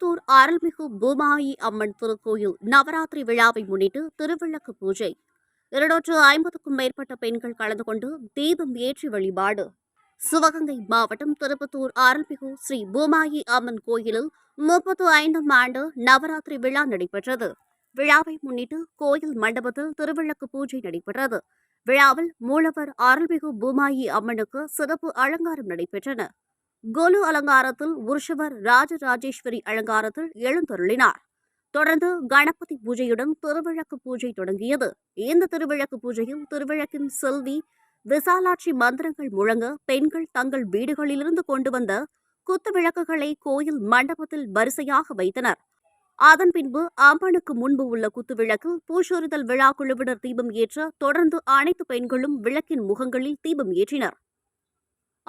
திருப்பத்தூர் அருள்மிகு பூமாயி அம்மன் திருக்கோயில் நவராத்திரி விழாவை முன்னிட்டு திருவிளக்கு பூஜை. இருநூற்று ஐம்பதுக்கும் மேற்பட்ட பெண்கள் கலந்து கொண்டு தீபம் ஏற்றி வழிபாடு. சிவகங்கை மாவட்டம் திருப்பத்தூர் அருள்மிகு ஸ்ரீ பூமாயி அம்மன் கோயிலில் முப்பத்து ஐந்தாம் ஆண்டு நவராத்திரி விழா நடைபெற்றது. விழாவை முன்னிட்டு கோயில் மண்டபத்தில் திருவிளக்கு பூஜை நடைபெற்றது. விழாவில் மூலவர் அருள்மிகு பூமாயி அம்மனுக்கு சிறப்பு அலங்காரம் நடைபெற்றன. கோலு அலங்காரத்தில் உருஷவர் ராஜராஜேஸ்வரி அலங்காரத்தில் எழுந்தருளினார். தொடர்ந்து கணபதி பூஜையுடன் திருவிளக்கு பூஜை தொடங்கியது. இந்த திருவிளக்கு பூஜையில் திருவிளக்கின் செல்வி விசாலாட்சி மந்திரங்கள் முழங்க பெண்கள் தங்கள் வீடுகளிலிருந்து கொண்டு வந்த குத்து விளக்குகளை கோயில் மண்டபத்தில் வரிசையாக வைத்தனர். அதன் பின்பு அம்மனுக்கு முன்பு உள்ள குத்துவிளக்கில் பூசொரிதல் விழா குழுவினர் தீபம் ஏற்ற தொடர்ந்து அனைத்து பெண்களும் விளக்கின் முகங்களில் தீபம் ஏற்றினர்.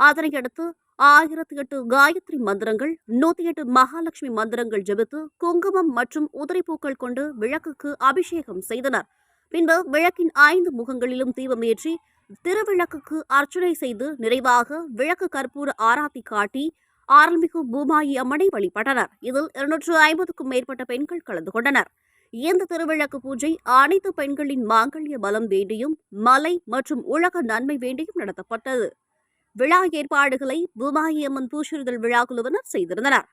அதனையடுத்து ஆயிரத்தி எட்டு காயத்ரி மந்திரங்கள் நூத்தி எட்டு மகாலட்சுமி மந்திரங்கள் ஜெபித்து குங்குமம் மற்றும் உதிரிப்பூக்கள் கொண்டு விளக்குக்கு அபிஷேகம் செய்தனர். பின்பு விளக்கின் ஐந்து முகங்களிலும் தீபமேற்றி திருவிளக்குக்கு அர்ச்சனை செய்து நிறைவாக விளக்கு கற்பூர ஆராத்தி காட்டி ஆரல்மிகு பூமாயி அம்மனை வழிபட்டனர். இதில் இருநூற்று ஐம்பதுக்கும் மேற்பட்ட பெண்கள் கலந்து கொண்டனர். இந்த திருவிளக்கு பூஜை அனைத்து பெண்களின் மாங்கல்ய பலம் வேண்டியும் மலை மற்றும் உலக நன்மை வேண்டியும் நடத்தப்பட்டது. விழா ஏற்பாடுகளை பூமாயி அம்மன் பூஷிறுதல் விழா குழுவினர் செய்திருந்தனர்.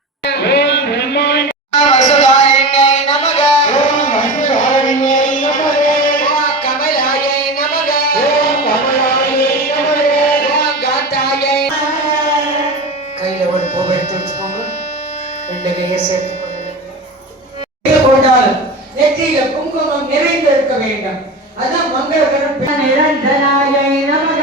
ரெண்டு கையை சேர்த்து கொண்டாலும் நெற்றியில குங்குமம் நிறைந்திருக்க வேண்டும். அதான் மங்களகரம். நிரந்தனாயை நமக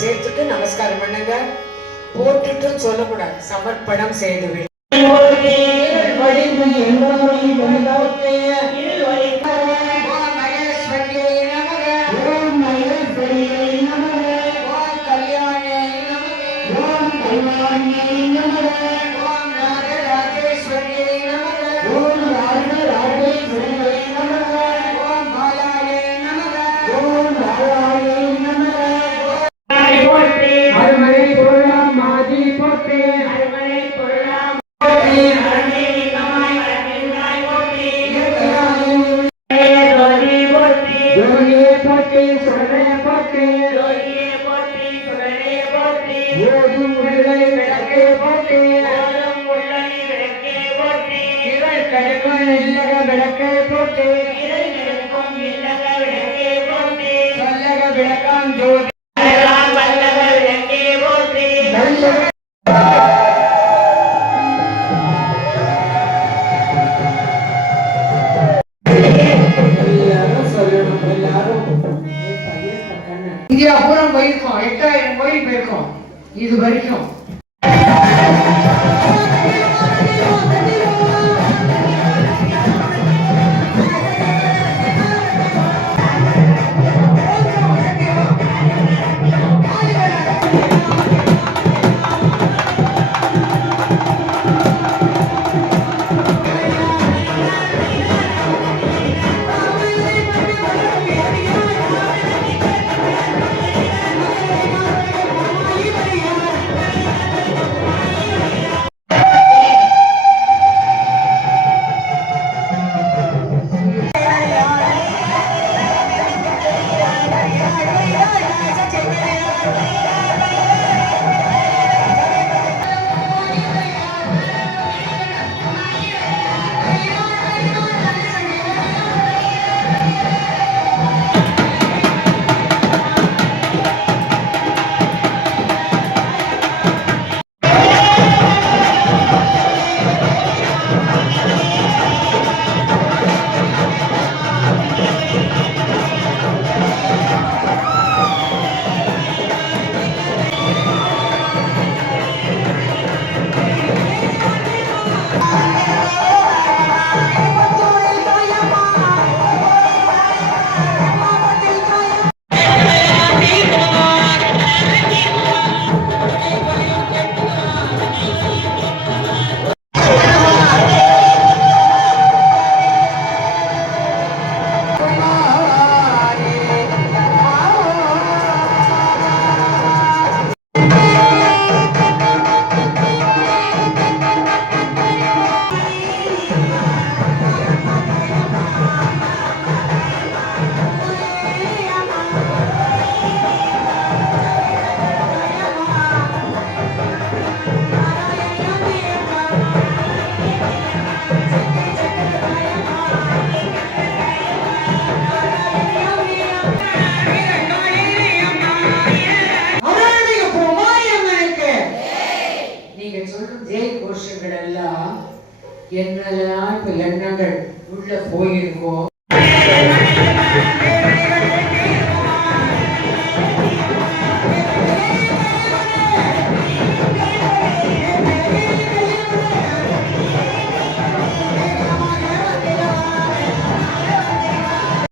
சேர்த்துட்டு நமஸ்காரம் பண்ணுங்க. போட்டுட்டு சொல்லக்கூடாது. சமர்ப்பணம் செய்து I'm Thank you. போற்றி. இவள் கடுக்கும் இல்லக விளக்கே போற்றி. சொல்லக விளக்காம் ஜோதி. இந்தியா பூரா போயிருக்கோம். எட்டாயிரம் கோயில் போயிருக்கோம். இது வரைக்கும்.「おはようございます」என்னெல்லாம் இப்ப எண்ணங்கள் உள்ள போயிருக்கோ